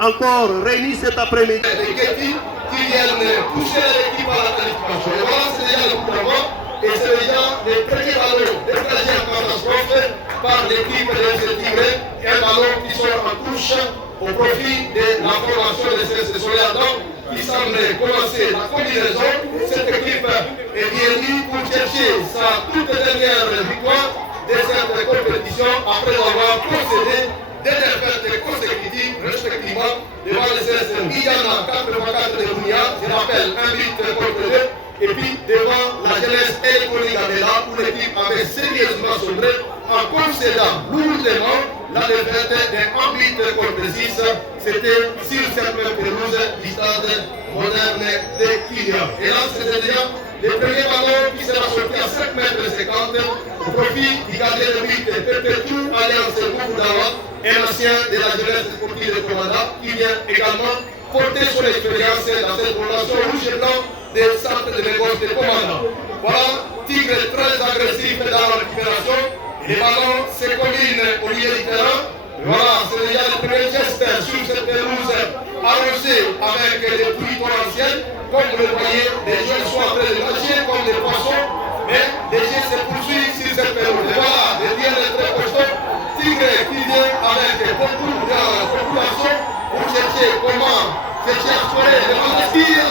encore réunis cet après-midi. Les Getty qui viennent pousser l'équipe à la qualification. Et voilà, c'est déjà le coup d'avant. Et c'est déjà les premiers ballons dégagés en catastrophe par l'équipe de FC Tigre. Un ballon qui sort en touche au profit de la formation de CSC Soleil-Adam qui semble commencer la combinaison. Cette équipe est venue pour chercher sa toute dernière victoire de cette compétition après avoir procédé des défaites consécutives respectivement devant le CSC Guyana 84 de Bounia, je rappelle un but contre deux, et puis devant la jeunesse électronique Adela où l'équipe avait sérieusement sombré en concédant lourdement la défaite d'un but contre 6. C'était sur cette même pelouse du stade moderne de Kilia. Et là, c'était déjà le premier ballon qui sera sorti à 5 mètres 50 au profit du gardien de but Perpétue Alliance Moukoudava, un ancien de la jeunesse sportive de Commanda qui vient également porter son expérience dans cette relation rouge et blanc des centres de négoce de Commanda. Voilà, Tigre très agressif dans la récupération. Les ballons se combinent au milieu du terrain. Voilà, c'est déjà le premier geste sur cette pelouse arrosée avec des pluies torrentielles. Comme vous le voyez, les jeunes sont en train de nager comme des poissons, mais les jeux se poursuivent sur cette pelouse. Et voilà, le bien est très costaud. Tigre qui vient avec beaucoup d'action pour chercher comment chercher à soigner le ballon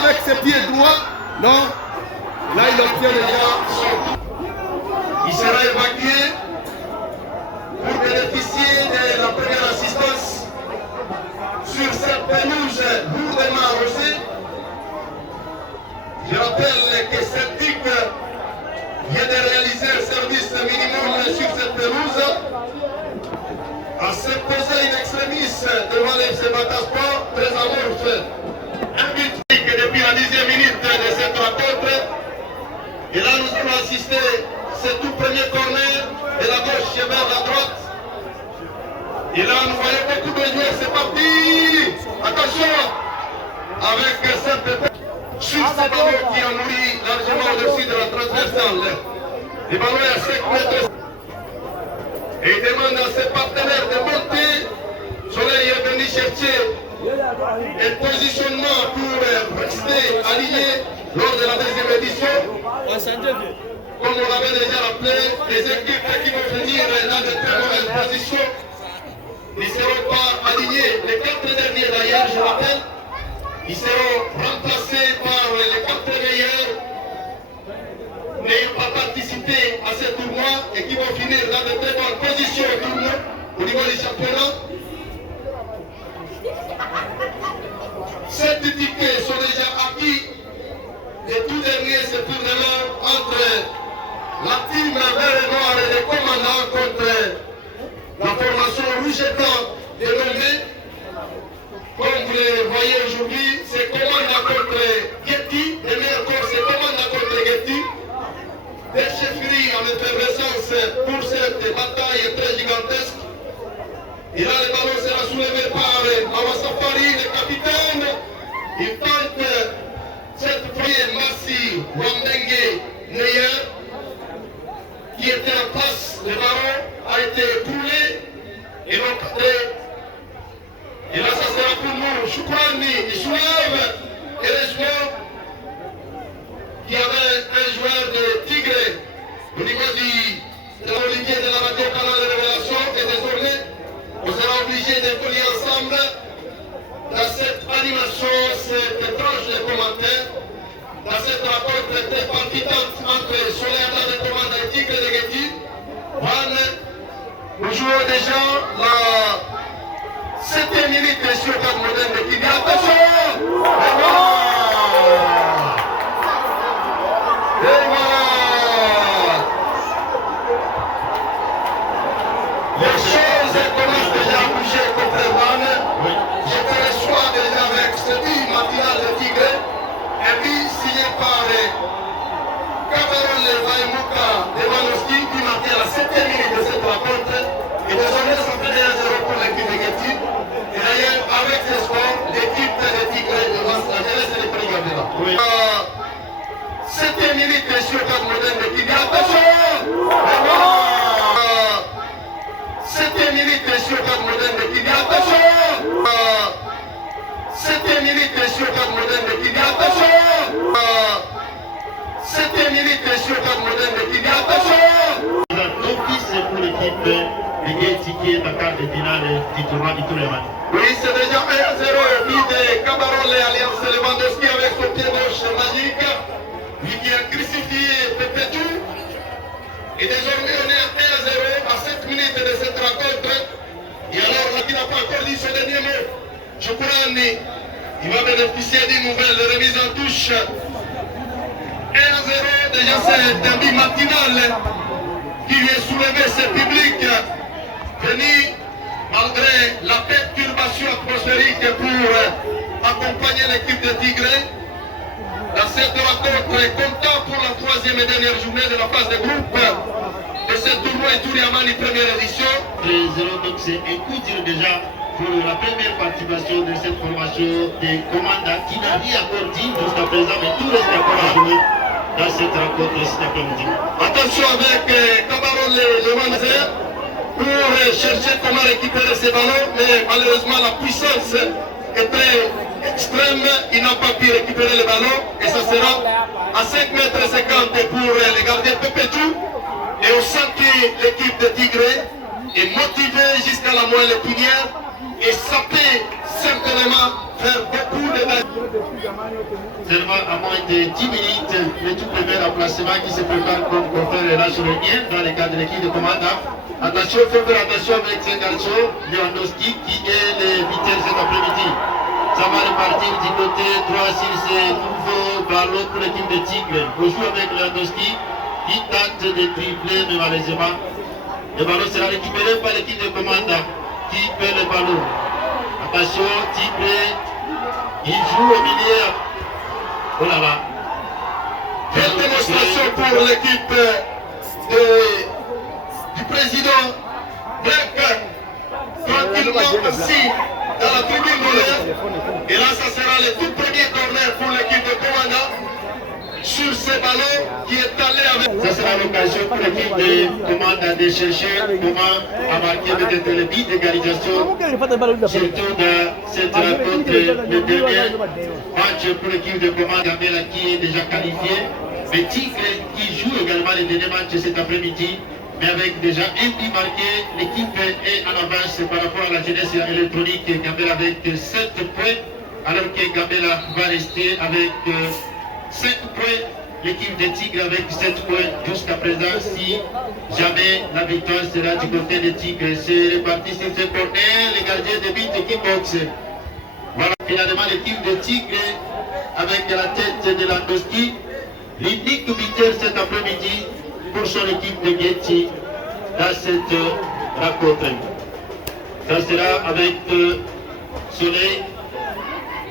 avec ses pieds droits. Non, là il obtient déjà son coup. Il sera évacué pour bénéficier de la première assistance sur cette pelouse lourdement arrosée. Je rappelle que cette équipe vient de réaliser un service minimum sur cette pelouse à s'imposer in extremis devant les FC Batasport, très amorphe. Un but depuis la 10e minute de cette rencontre. Et là, nous allons assister ce tout premier corner de la gauche vers la droite. Et là, nous voyons beaucoup de joueurs, c'est parti. Attention, avec cette sur ce ballon qui a nourri largement au-dessus de la transversale. Le ballon est à 5 mètres. Et il demande à ses partenaires de monter. Soleil est venu chercher un positionnement pour rester aligné lors de la deuxième édition. Comme on l'avait déjà rappelé, les équipes qui vont venir dans de très mauvaises positions ne seront pas alignées. Les 4 derniers d'ailleurs, je rappelle, ils seront remplacés par les 4 meilleurs n'ayant pas participé à ce tournoi et qui vont finir dans de très bonnes positions au niveau du championnat. 7 tickets sont déjà acquis. Les tout derniers se tourneront entre la team vert et noir et les commandants contre la formation rouge et blanc dénommée. Comme vous le voyez aujourd'hui, c'est commandant contre Getty. Les meilleurs corps, c'est commandant contre Getty. Des chefferies en effervescence pour cette bataille très gigantesque. Et là, le ballon sera soulevé par Awasafari, le capitaine. Il tente cette fois Massi Wambengue Neyer, qui était en place. Le ballon a été coulé et encadré. Et là, ça sera pour nous. Choukwani, il soulève. Et les joueurs qui avait un joueur de Tigre au niveau de l'Olivier de la radio canal de révélation. Et désormais, on sera obligé d'évoluer ensemble dans cette animation, cette tranche de commentaires, dans cette rencontre très palpitante entre Soleil de commande et Tigre de Getty. Nous jouons déjà la 7e minute sur le moderne de Kigali. Attention! Et voilà! Les choses commencent déjà à bouger contre Van. Je te reçois déjà avec ce but matinal de Tigre. Un but signé par Cameron Vaimouka de Manoski qui marquait la 7e minute de cette rencontre. Et désormais, ça fait 1-0 pour l'équipe de Getty. Et d'ailleurs, avec ce score, l'équipe de Tigre devance la jeunesse et les Prigabela. Oui. 7e minute sur le cadre moderne de Tigre. Attention! 7e minute sur le cadre moderne de Tigre. Attention! minute sur le cadre moderne de Kidja. Attention 7e minute sur le cadre moderne de Kidja. Attention D'office pour l'équipe de Getty qui est en quart de finale du tournoi du Tour-et-Man. Oui, c'est déjà 1-0 but de Cabarol et Alliance Lewandowski avec son pied gauche magique. Lui qui a crucifié Pepetou. Et désormais, on est à 1-0 à 7 minutes de cette rencontre. Et alors, là, qui n'a pas encore dit ce dernier mot, Chokurani, il va bénéficier d'une nouvelle remise en touche. 1-0, déjà c'est un but matinal qui vient soulever ce public venu malgré la perturbation atmosphérique pour accompagner l'équipe de Tigre dans cette rencontre comptant pour la 3e et dernière journée de la phase de groupe de ce tournoi Tour-et-Man première édition. 3-0, donc c'est un coup dur déjà pour la première participation de cette formation des commandants qui n'a rien encore dit jusqu'à présent, mais tout reste encore à jouer dans cette rencontre cet après-midi. Attention avec Cabarol le Manzer pour chercher comment récupérer ces ballons, mais malheureusement la puissance était extrême, il n'a pas pu récupérer le ballon et ça sera à 5,50 m pour les gardiens Pepetou. Et on sent que l'équipe de Tigre est motivée jusqu'à la moelle épinière et ça peut certainement faire beaucoup de danger. Seulement à moins de 10 minutes, le tout premier remplacement qui se prépare comme confrère est là sur le lien dans le cadre de l'équipe de commandant. Attention, il faut faire attention avec ce garçon, Lewandowski, qui est le vitesse cet après-midi. Ça va repartir du côté droit sur ce nouveau ballon pour l'équipe de Tigre. On joue avec Lewandowski qui tente de tripler, mais malheureusement, le ballon sera récupéré par l'équipe de commandant qui perd le ballon. Attention, Tigre, il joue au milieu. Oh là là. Quelle démonstration pour l'équipe du président Black, tranquillement assis dans la tribune d'honneur. Et là, ça sera le tout premier corner pour l'équipe de commandant sur ce ballon qui est allé avec. Ça sera l'occasion pour l'équipe de commandant de chercher comment marquer peut-être le but d'égalisation, surtout dans cette rencontre, le dernier match pour l'équipe de commandant qui est déjà qualifié. Mais Tigre qui joue également le dernier match cet après-midi, mais avec déjà un but marqué, l'équipe est en avance par rapport à la jeunesse électronique. Gambela avec 7 points, alors que Gambela va rester avec 5 points. L'équipe de Tigre avec 7 points jusqu'à présent. Si jamais la victoire sera du côté de Tigre, c'est reparti sur ce corner, les gardiens de but qui boxe. Voilà finalement l'équipe de Tigre avec la tête de Lewandowski. L'unique buteur cet après-midi pour son équipe de Getty dans cette rencontre. Ça sera avec Soleil.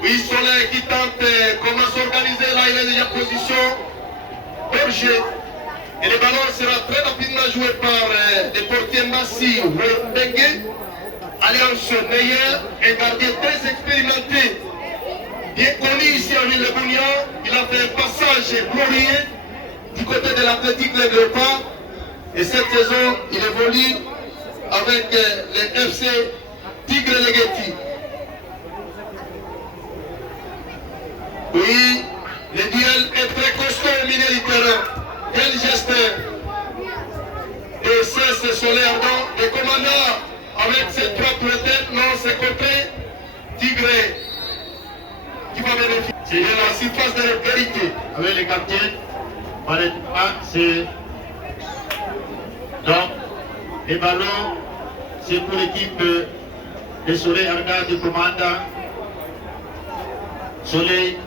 Oui, Soleil qui tente comment s'organiser. Là, il est déjà position. Berger. Et le ballon sera très rapidement joué par les portiers Massi Bengue. Alliance Meyer, un gardien très expérimenté. Bien connu ici à Ville-le-Bougnan, il a fait un passage glorieux du côté de l'Athletic Le Grepa. Et cette saison, il évolue avec le FC Tigre de Getty. Oui, le duel est très costaud au milieu du terrain. Quel geste de cesse solaire donc, le commandant avec ses 3 têtes, non, c'est côté Tigre qui va bénéficier de la surface de la vérité. Avec les capitaines, c'est. Donc, les ballons, c'est pour l'équipe de Soleil Arda de commandant. Soleil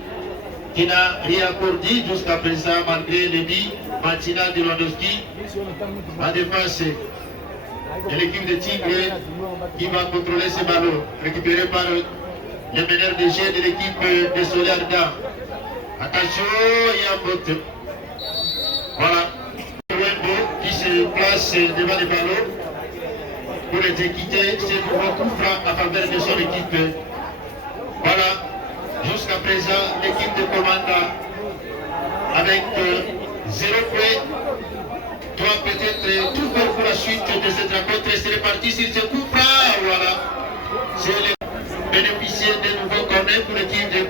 qui n'a rien encore dit jusqu'à présent malgré le but matinal de Lewandowski. En défense, et l'équipe de Tigre qui va contrôler ce ballon, récupéré par le meneur de jeu de l'équipe de Soleil Arda. Attention, il y a un faute. Voilà. Wembo qui se place devant le ballon pour exécuter ce nouveau coup franc à faveur de son équipe. Voilà. Jusqu'à présent, l'équipe de commandant avec 0 points doit peut-être tout faire pour la suite de cette rencontre. C'est reparti sur ce coup franc. Voilà. C'est le bénéficier de nouveaux corners pour l'équipe de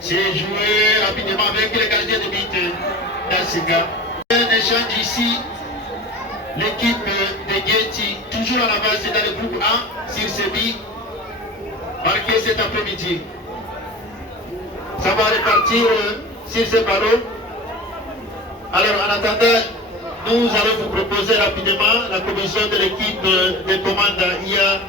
C'est joué rapidement avec les gardiens de but d'Asika. Un échange ici. L'équipe de Getty, toujours en avance dans le groupe A, sur Sébi, marqué cet après-midi. Ça va repartir sur ce ballon. Alors en attendant, nous allons vous proposer rapidement la commission de l'équipe de commande. Il y a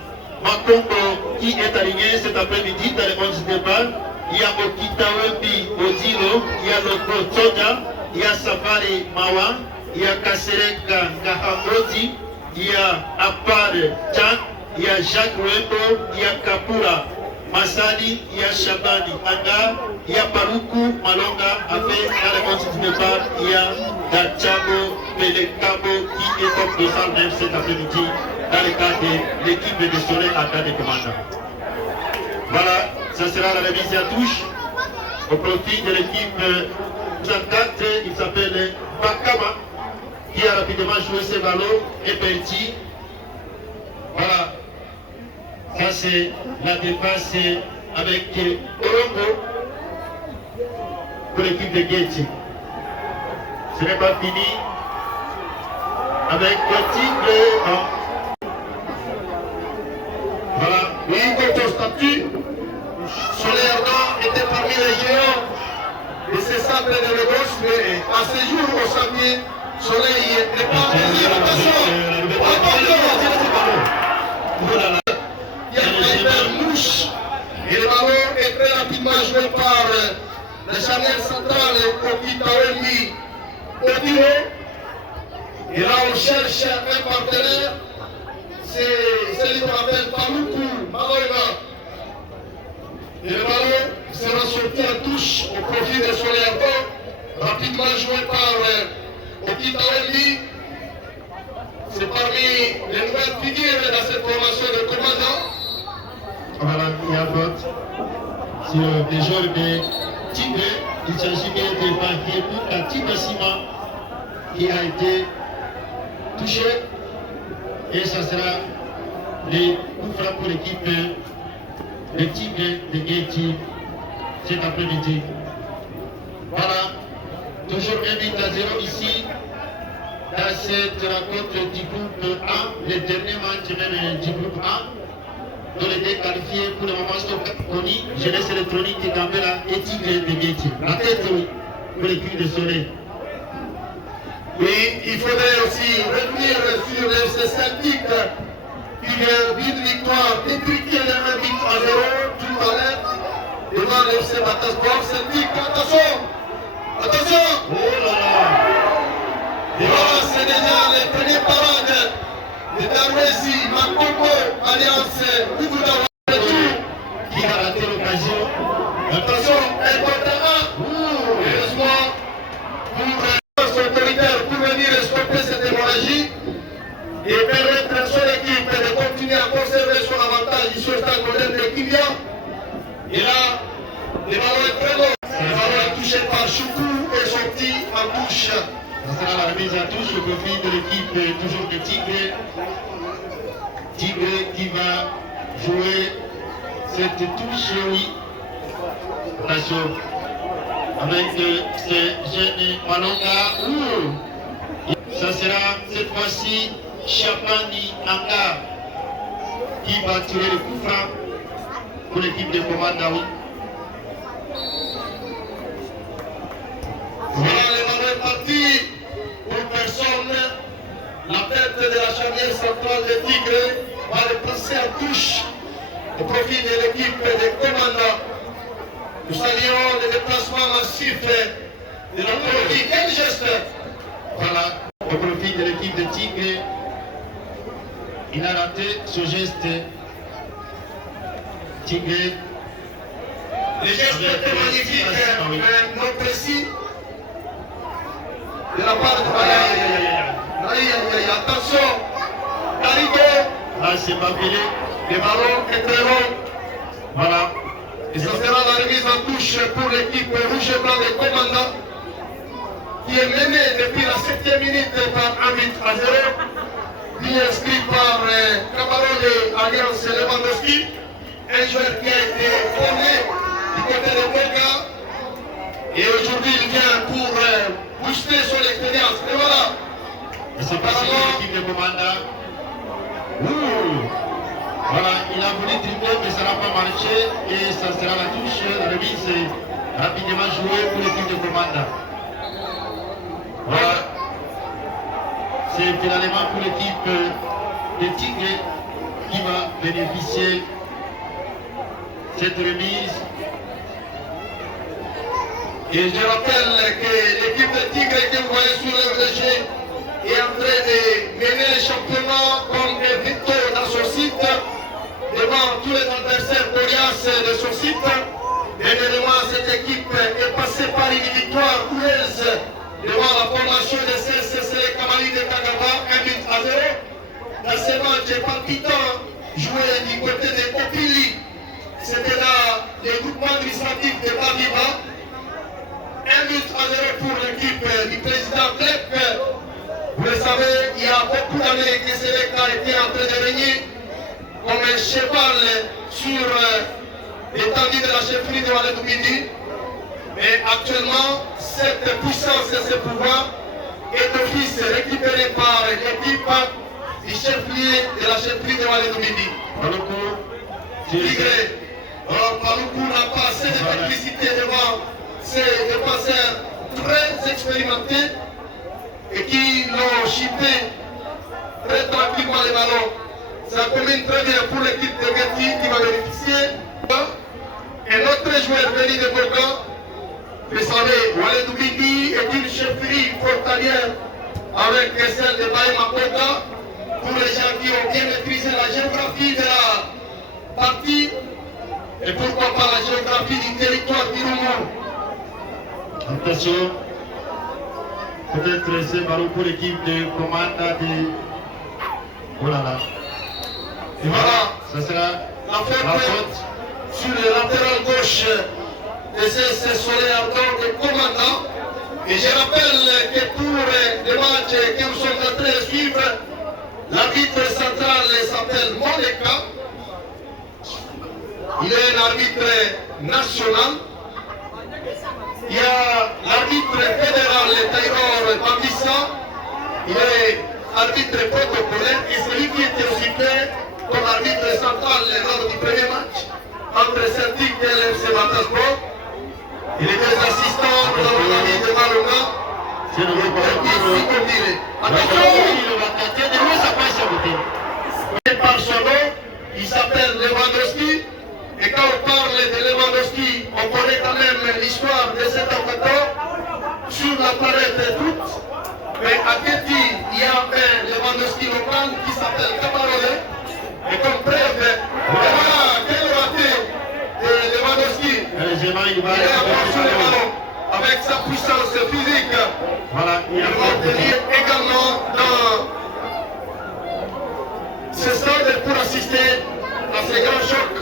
Makombo qui est aligné cet après-midi dans les 11 départ. Il y a Okita Wembi Ozilo, il y a Loko Tsoja, il y a Safari Mawa, il y a Kasereka Ngahamoti, il y a Apar Chan, il y a Jacques Wembo, il y a Kapura Masani, il y a Shabani Anga, il y a Paruku Malonga, avec dans les 11 départ, il y a Dachabo Pelekabo qui est comme 209 cet après-midi dans le cadre de l'équipe de Soleil à cas de commande. Voilà, ça sera la remise à touche au profit de l'équipe 34, il s'appelle Bakama, qui a rapidement joué ses ballons et parti. Voilà, ça c'est la dépasse avec Orongo pour l'équipe de Getty. Ce n'est pas fini avec le Tigre. Voilà, Oui, contre statut, Soleil Ardent était parmi les géants de ces sables de Lagos, mais à ce jour au samedi, Soleil n'est pas il y a une belle mouche et le ballon est très rapidement joué par le charnière central Okita Wembi Odilo. Et là on cherche un partenaire, c'est celui qu'on appelle Pamuku Maloina. Et le ballon sera sorti à touche au profit de Soleil Ardent, rapidement joué par Okita Wembi. C'est parmi les nouvelles figures dans cette formation de commandant. Voilà, il y a vote sur des joueurs de Tigre. Il s'agit bien de Bahia Tigre Sima qui a été touché. Et ça sera les coups francs pour l'équipe de Tigre de Getty cet après-midi. Voilà, toujours 1 but à 0 ici. Dans cette rencontre du groupe A, le dernier match même du groupe A, dont les deux qualifiés pour le moment sont connus, Jeunesse électronique et Gambela et Tigre de Getty. La tête, oui, pour l'équipe de Soleil. Oui, il faudrait aussi revenir sur le FC Celtic qui vient d'une victoire étriquée de 1 but à 0 tout à l'heure devant le FC Batasport. Celtic, attention! Attention! Oh là là! Et voilà, c'est déjà les premiers parades de Darwesi, Makombo, Alliance, Ougoudara, Qui a raté l'occasion? attention, un contre un. Heureusement, pour son autoritaire pour venir stopper cette hémorragie et permettre à son équipe de continuer à conserver son avantage ici au stade moderne de Kibia. Et là, le ballon est très long. Le ballon est touché par Choukou et sorti en touche. Ça sera la remise à touche au profit de l'équipe toujours de Tigre. Tigre qui va jouer cette touche, oui. Attention. Avec ce jeune Malonga. Ça sera cette fois-ci Chapani Anga qui va tirer le coup franc pour l'équipe de Komanda. Voilà, le ballon est parti pour personne. La tête de la charnière centrale de Tigre va le passer en touche au profit de l'équipe de Komanda. Nous saluons le déplacement massif de la Colombie. Quel geste! Voilà, au profit de l'équipe de Tigre. Il a raté ce geste. Tigre. Le geste était magnifique, mais non précis. De la part de Maya. Attention, Carigo. Là, c'est pas fini. Le ballon est très long. Voilà. Et ça sera la remise en touche pour l'équipe rouge et blanc de Komanda, qui est menée depuis la 7e minute par 1 but à 0. But inscrit par Camarón de Alliance Lewandowski, un joueur qui a été formé du côté de Boga Et aujourd'hui, il vient pour booster son expérience. Et voilà. Et c'est passé l'équipe de Komanda. Voilà, il a voulu dribbler, mais ça n'a pas marché. Et ça sera la touche. La remise est rapidement jouée pour l'équipe de Komanda. Voilà. C'est finalement pour l'équipe de Tigre qui va bénéficier de cette remise. Et je rappelle que l'équipe de Tigre que vous voyez sur le jeu est en train de mener le championnat comme un victoire dans son site devant tous les adversaires coriaces de son site. Dernièrement, cette équipe est passée par une victoire houleuse devant la formation de CSC Kamali de Kagaba, 1-0. Dans ce match palpitant joué du côté de Opili, c'était là le groupement administratif de Babiba. 1-0 pour l'équipe du président Blek. Vous le savez, il y a beaucoup d'années que Selek a été en train de régner comme un cheval sur l'étendue de la chefferie de Wallet Midi. Mais actuellement, cette puissance et ce pouvoir est d'office récupéré par l'équipe du chef-lieu de la chefferie de Wallet Midi. Tigre, Paloukou n'a pas assez de technicité devant ces défenseurs très expérimentés et qui l'ont chippé très tranquillement les ballons. Ça combine très bien pour l'équipe de Getty qui va bénéficier. Un autre joueur venu de Bourgogne, vous savez, Wallet Midi est une chefferie frontalière avec celle de Baye Makoka pour les gens qui ont bien maîtrisé la géographie de la partie et pourquoi pas la géographie du territoire du Roumou. Attention, peut-être c'est ballon pour l'équipe de Komanda de... Oh là là. Et voilà, ça sera la faute sur le latéral gauche de ce soleil ardent de Komanda. Et je rappelle que pour les matchs que nous sommes en train de suivre, l'arbitre central s'appelle Moleka. Il est un arbitre national. Il y a l'arbitre fédéral, le Taïror Babissa. Il est arbitre protocolaire et celui qui était aussi fait comme arbitre central lors du premier match entre Celtic et l'FC Batasport. Et les deux assistants, nous avons l'ami de Malonga. c'est le Et par son nom, il s'appelle Lewandowski. Et quand on parle de Lewandowski, on connaît quand même l'histoire de cet attaquant sur la planète toute. Mais à Getty, il y a un Lewandowski local qui s'appelle Camarole. Et comme preuve, voilà, quel raté de Lewandowski. Il est à part sur le ballon avec sa puissance physique. Voilà, il y a Il va venir également dans ce stade pour assister à ces grands chocs.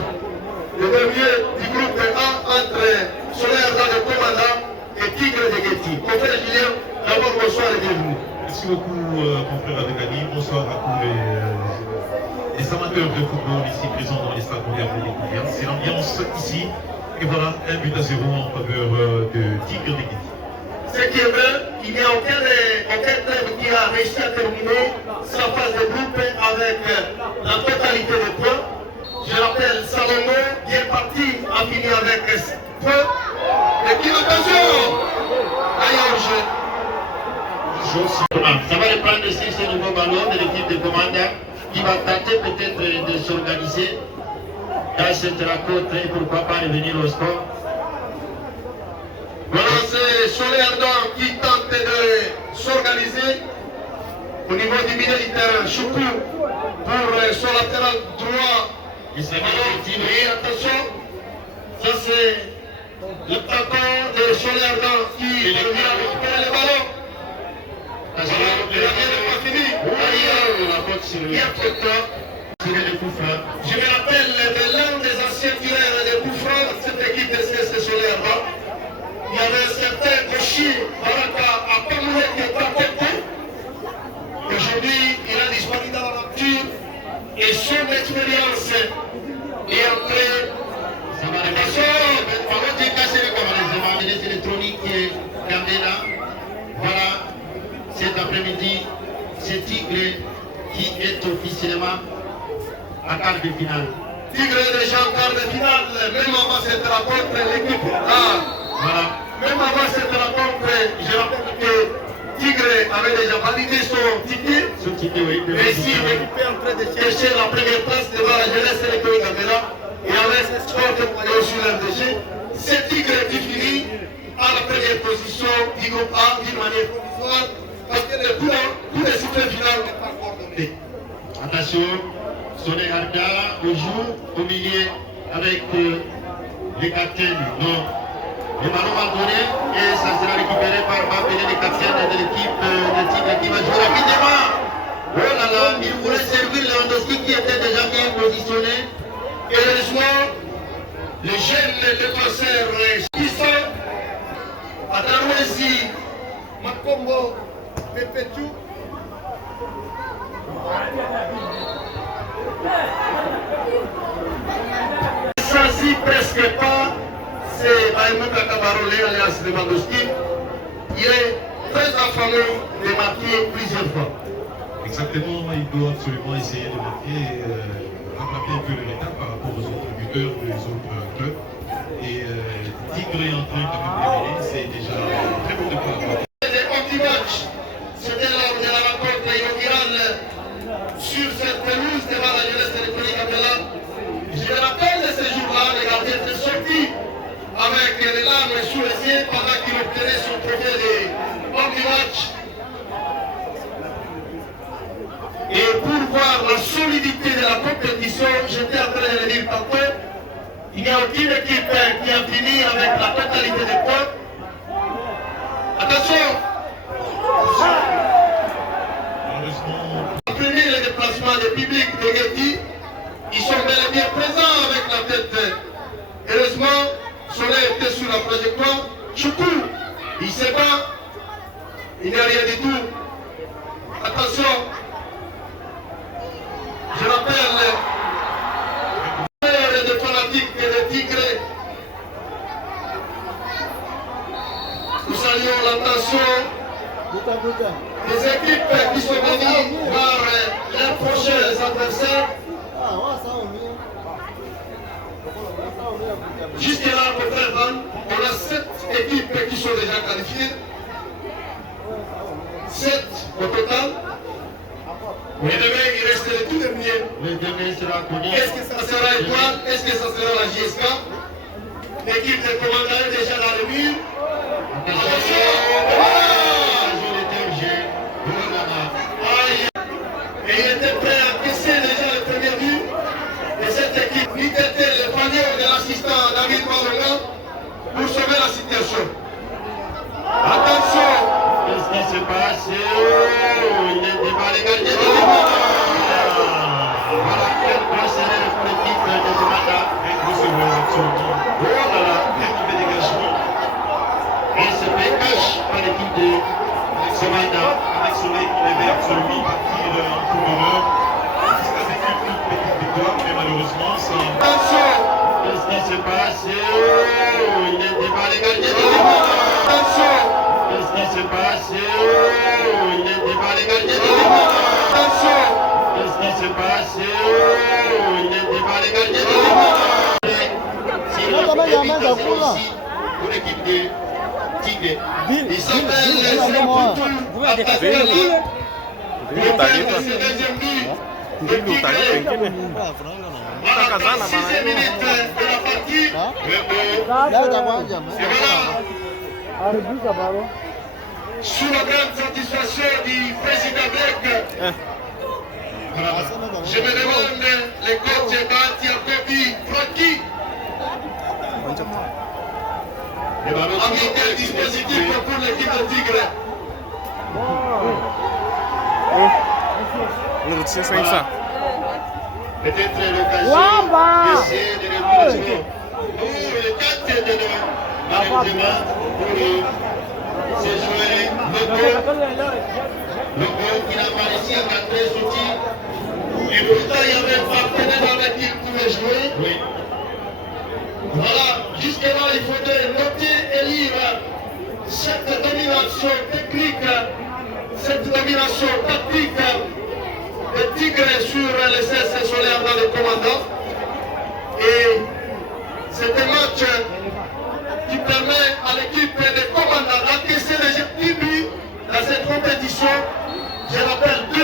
Le premier du groupe A entre Solaire dans le Komanda et Tigre de Getty. Mon frère Julien, d'abord bonsoir et bienvenue. Merci beaucoup, mon frère Adekani. Bonsoir à tous les amateurs de football ici présents dans les stades modernes de Getty. C'est l'ambiance ici. Et voilà, 1-0 en faveur de Tigre de Getty. Ce qui est vrai, il n'y a aucun club qui a réussi à terminer sa phase de groupe avec la totalité des points. Je rappelle, Salomon, bien parti, a fini avec 7 points. Et qui attention, ailleurs, Ça va reprendre ici ce nouveau ballon de l'équipe de Komanda qui va tenter peut-être de s'organiser dans cette rencontre et pourquoi pas revenir au score. Voilà, c'est Soleil Ardent qui tente de s'organiser au niveau du milieu du terrain. Choukou pour son latéral droit. Il s'est Et attention, ça c'est le tampon de Soleil Ardent qui revient récupérer le ballon. La Il n'est pas fini. faute sur Il y a trop de temps. le coup franc. Je me rappelle de l'un des anciens tireurs de coups francs de cette équipe de CSC Soleil Ardent. Il y avait un certain Oshi Baraka à Pamoulé qui est pas beaucoup. Aujourd'hui, il a disparu dans la nature et son expérience est entrée. Ça va reprendre. On va dire casser le commandement électronique cinéma en quart de finale. Tigre est déjà en quart de finale, même avant cette rencontre, l'équipe A. Voilà. Même avant cette rencontre, je rappelle que Tigre avait déjà validé son ticket. Ce ticket, oui. Et si l'équipe est en train de chercher la première place devant la jeunesse électronique Gambela, et avec ce score que vous avez reçu l'RDG, c'est Tigre qui finit à la première position du groupe A d'une manière provisoire, parce que le coup de sifflet final n'est pas encore donné. Attention, Soné Arda au jour, au milieu, avec les capitaines. Non. Le ballon va donner et ça sera récupéré par Mbappé, les capitaines de l'équipe de Tigre qui va jouer rapidement. Oh là là, il voulait servir Lewandowski qui était déjà bien positionné. Et heureusement, le jeune défenseur puissant, Adarwezi Makombo Pepetu, choisi presque pas, c'est Baïmouka Kabarolé, alias Lewandowski. Il est très affamé de marquer plusieurs fois. Exactement, il doit absolument essayer de marquer, rattraper un peu le retard par rapport aux autres buteurs des autres clubs. Et Tigre est en train de terminer, c'est déjà très bon départ. C'était anti-match, c'était lors de la rencontre inaugurale sur cette pelouse devant la jeunesse électronique Gambela. Je me rappelle de ce jour-là, le gardien était sorti avec les larmes sous les yeux pendant qu'il obtenait son trophée de anti-match. Et pour voir la solidité de la compétition, j'étais en train de le dire tantôt, il n'y a aucune équipe qui a fini avec la totalité des points. Attention! Après le déplacement des publics de Getty, ils sont bel et bien présents avec la tête. Heureusement, Soleil était sur la trajectoire. Choukou, il se bat, il n'y a rien du tout. Attention! Je rappelle les fanatiques de Tigre. Nous saluons l'attention des équipes qui sont venues voir leurs prochains adversaires. Jusque-là, mon frère Van, on a 7 équipes qui sont déjà qualifiées. 7 au total. Mais demain, il reste le tout dernier. Le demain sera connu. Est-ce que ça sera Étoile? Est-ce que ça sera la JSK? L'équipe de commandant est déjà dans le mur. Attention! Et il était prêt à encaisser déjà le premier but de cette équipe. Il était le panier de l'assistant David Malonga pour sauver la situation. Attention! Qu'est-ce qui se passe? Il est déballé gardien de l'État. Voilà, quelle grosse erreur pour l'équipe de Mata. Très grosse erreur, absolument. Oh là là, Très mauvais dégagement. et se fait cash par l'équipe de Somanda. Avec Soleil qui devait absolument partir en coup d'honneur. Avec une petite victoire, mais malheureusement, ça. Attention! Qu'est-ce qui se passe? Il est déballé gardien de l'État. Attention! Qu'est-ce qui se passe? Il est déballé gardien de l'État. Attention! Qu'est-ce qui se passe? Il est déballé gardien de l'État. Pour l'équipe de Tigre. Il s'appelle Zéputou. Attention! C'est le deuxième but de Tigre. Voilà, 36e minute de la partie. Et voilà, sous la grande satisfaction du président Blake, je me demande les coachs Bati Akobi Francky. Avec quel dispositif pour l'équipe de Tigre? Peut-être l'occasion d'essayer de reprendre le capitaine de malheureusement pour ces joueurs Logo qui n'a pas réussi à cadrer ce tir. Et pourtant il y avait un partenaire dans l'équipe qui pouvait jouer. Oui. Voilà, jusque-là il faudrait noter et lire cette domination technique, cette domination tactique de Tigre Tigre sur les 16 solaires dans les commandants. Et c'est un match qui permet à l'équipe des commandants d'encaisser les 10 buts dans cette compétition. Je rappelle 2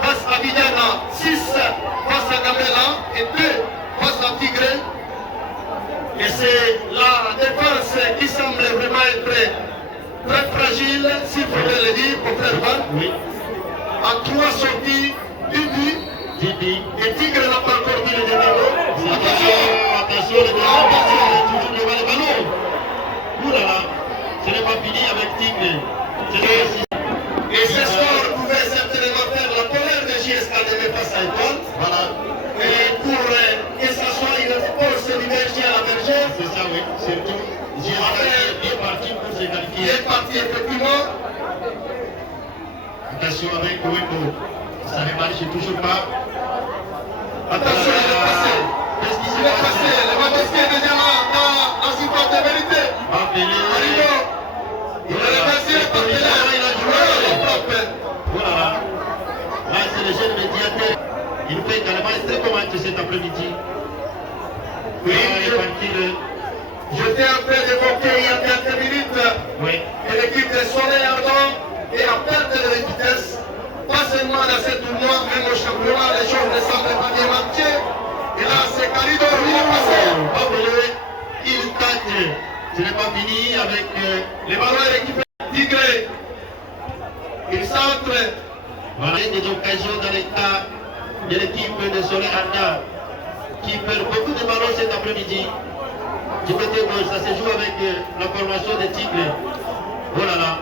face à Vidiana, 6 face à Gamela et 2 face à Tigre. Et c'est la défense qui semble vraiment être très fragile, s'il faudrait le dire, pour faire mal. Oui. En 3 sorties, 10 buts. Et Tigre n'a pas encore dit le dernier mot. Attention, le deuxième passion est toujours devant le ballon. Ouh là là, ce n'est pas fini avec Tigre. Et ce soir, vous pouvez certainement faire la colère de JSK de face à Étoile. Voilà. Et pour que ça soit une force du berger à la bergère. C'est ça, oui. Surtout, JSK est parti pour se Il qualifier. est parti effectivement. Attention avec Wembo. Ça ne marche toujours pas. Attention, il est passé. Qu'est-ce qui Il s'est est passé. passé? Le Mabesque est déjà là, dans la surface de vérité. Appelé. Arrivo. Il est remercié par Il a joué. la frappe. Voilà. Là, c'est le jeune médiateur. Il fait également un très bon match cet après-midi. Oui, il est parti le... j'étais en train d'évoquer il y a quelques minutes Oui. que l'équipe de Soleil Ardent est en perte de vitesse. Pas seulement dans ce tournoi, même au championnat, les choses ne semblent pas bien marcher. Et là, c'est Calido, il est passé. Appelé. Il tente. Ce n'est pas fini avec... Les ballons récupérés. Tigre. Il centre. Voilà des occasions dans les cas de l'équipe de Soleil Arda qui perd beaucoup de ballons cet après-midi. Du côté gauche, ça se joue avec la formation des Tigres. Voilà là.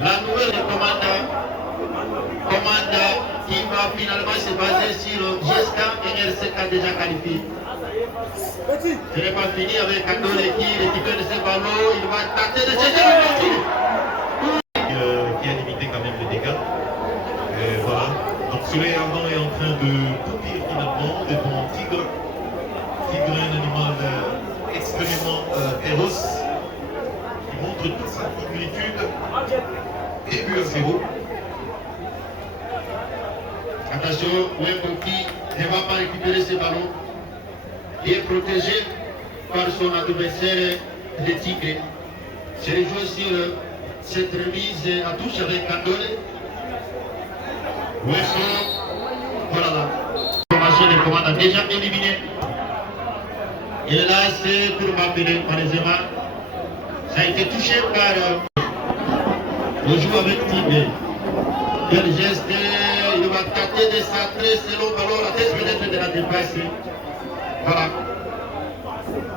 La nouvelle commande qui va finalement se baser sur GSK et RCK déjà qualifiés. Ce n'est pas fini avec Andoré qui récupère de ses ballons. Il va tenter de chercher le parti. Qui a limité quand même les dégâts. Et voilà. Donc Soleil Ardent est en train de couper finalement devant Tigre. Tigre est un animal extrêmement féroce qui montre toute sa tigritude. Et but à 0. Attention, Wembo qui ne va pas récupérer ses ballons. Il est protégé par son adversaire, le Tigre. Se rejoint sur cette remise à touche avec Andoré. Wembo, voilà là. La formation des commandes a déjà éliminé. Et là, c'est pour m'appeler, malheureusement. Ça a été touché par le joueur avec Tigre. Quel geste, il va tenter de centrer selon ballon, la tête peut-être de la dépasse. Voilà.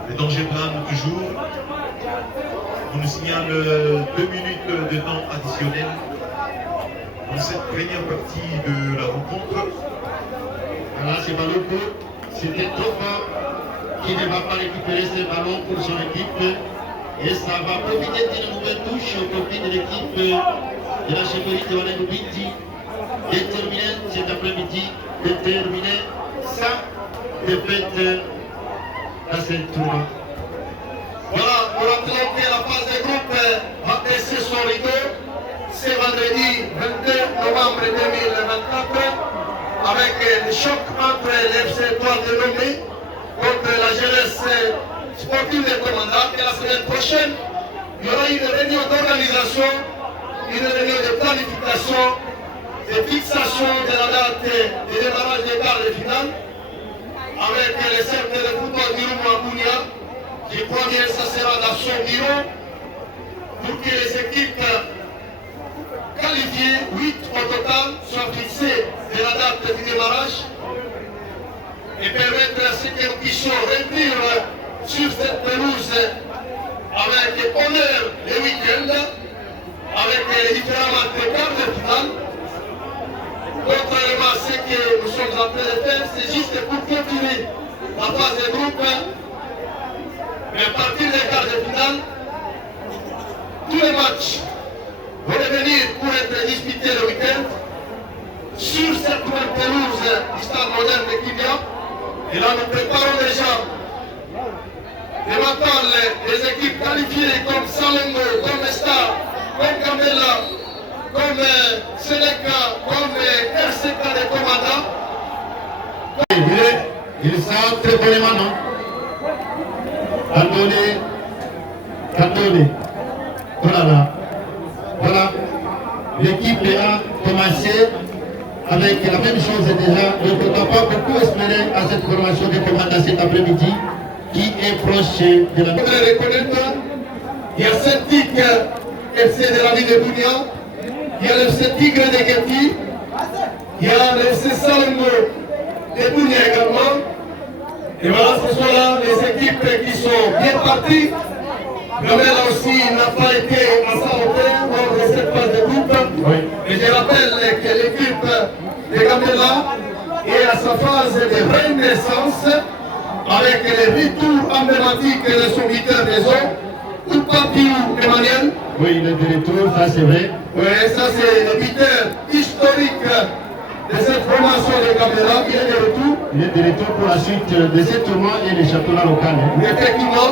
Le danger plane toujours. On nous signale 2 minutes de temps additionnel dans cette première partie de la rencontre. Voilà, c'est ballon court. C'était trop fort. Qui ne va pas récupérer ses ballons pour son équipe. Et ça va profiter d'une nouvelle touche au profit de l'équipe de la chefferie de Walen Bindi. Déterminé cet après-midi, déterminé sans défaite dans ce tournoi. Voilà, pour rappeler que la phase de groupe va baisser son rideau. C'est vendredi 22 novembre 2024 avec le choc entre l'FC Étoile de Lomé contre la jeunesse sportive des commandants. Et la semaine prochaine, il y aura une réunion d'organisation, une réunion de planification, de fixation de la date de démarrage des quarts de finale avec les cercles de football du Roumouakounia. Je crois bien que ça sera dans son bureau pour que les équipes qualifiées, 8 au total, soient fixées de la date du démarrage et permettre à ce que nous puissions revenir sur cette pelouse avec honneur les week-ends, avec les différents matchs de quart de finale. Contrairement à ce que nous sommes en train de faire, c'est juste pour continuer la phase de groupe. Mais à partir des quarts de finale, tous les matchs vont revenir pour être disputés le week-end sur cette nouvelle pelouse du stade moderne de Kibia. Et là, nous préparons déjà les matins les équipes qualifiées comme Salengo, comme Star, comme Gambella, comme Seneca, comme RCK des commandants. connaît maintenant. Cantone. Voilà. Voilà. L'équipe a commencé avec la même chose déjà. Ne peut pas beaucoup espérer à cette formation de commandant cet après-midi qui est proche de la... Vous devez reconnaître, il y a 7 tigres FC de la ville de Bounia, il y a le 7 tigres de Geti, il y a le FC Salombo de Bounia également. Et voilà, ce sont là les équipes qui sont bien parties. Gamela aussi n'a pas été à sa hauteur lors de cette phase de groupe. Oui. Et je rappelle que l'équipe de Gamela est à sa phase de renaissance avec les retours emblématiques de son leader des eaux, Oupapiou Emmanuel. Oui, il est de retour, ça c'est vrai. Oui, ça c'est le leader historique de cette formation de Gamela. Il est de retour. Il est de retour pour la suite de ce tournoi et des championnats locaux. Mais effectivement,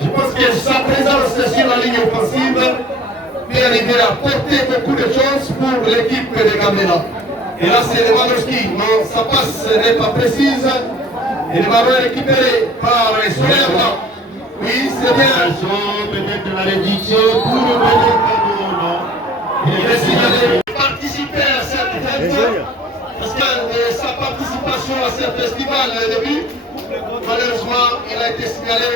je pense que sa présence sur la ligne offensive peut arriver à porter beaucoup de choses pour l'équipe de Gamela. Et là, c'est Lewandowski. Non, sa passe n'est pas précise. Et le ballon est récupéré par Soler. Oui, c'est bien. Peut-être la réduction pour le non. Il est signalé participer à cette fête. Parce que sa participation à ce festival au début, malheureusement, il a été signalé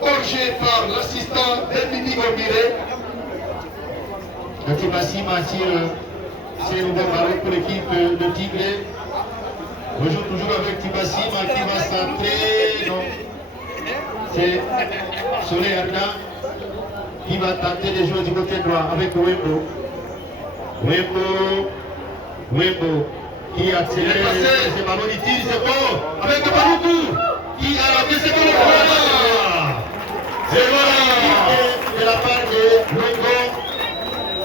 orgé par l'assistant d'Emini Gombiré. Donc il va s'y mentir, c'est le bon ballon pour l'équipe de Tigre. On joue toujours avec Tibassima qui va centrer. Non. C'est Soleil Arda qui va tenter de jouer du côté droit avec Wembo. Wembo qui accélère. C'est ballon du tir, c'est bon. Avec Baroukou qui a raté ses ballons. Voilà. C'est voilà. De la part de Wembo.